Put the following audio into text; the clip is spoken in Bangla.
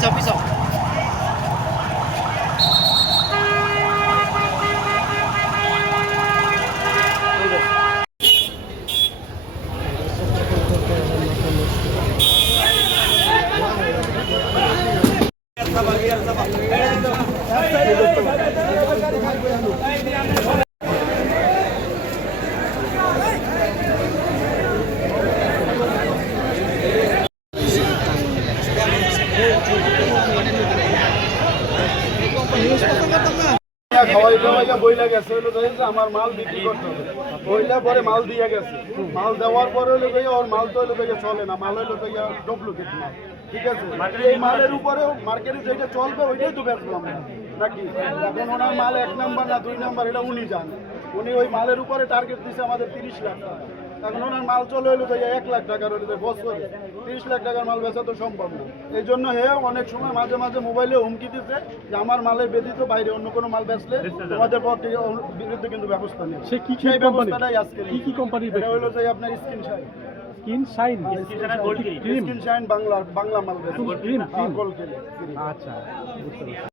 পিছাও পিছাও আমার মাল বিক্রি করতে হবে বইলা পরে মাল দিয়ে গেছে মাল দেওয়ার পরে হলো ওর মাল তো হলো চলে না মাল হলো ডুপ্লিকেট মাল ঠিক আছে এই মালের উপরে মার্কেটে যেটা চলবে ওইটাই তো বেচবো আমরা নাকি এখন ওনার মাল 1 নাম্বার না 2 নাম্বার এটা উনি জানেন উনি ওই মালের উপরে টার্গেট দিচ্ছে আমাদের 30 লাখ টাকা এখন ওনার মাল চলে হলো তো 1 লাখ টাকার বছরে 30 লাখ টাকার মাল বেচা তো সম্ভব না এই জন্য অনেক সময় মাঝে মাঝে মোবাইলে হুমকি দিচ্ছে যে আমার মালের ব্যতীত বাইরে অন্য কোনো মাল বেচলে তোমাদের পর থেকে বিরুদ্ধে কিন্তু ব্যবস্থা নেই সে কি সেই ব্যবস্থাটাই আজকে কি কোম্পানি এটা হলো যে আপনার skin shine skin shine Bangla মাল বেচে ক্রিম গোল্ড আচ্ছা বুঝতে পারছি।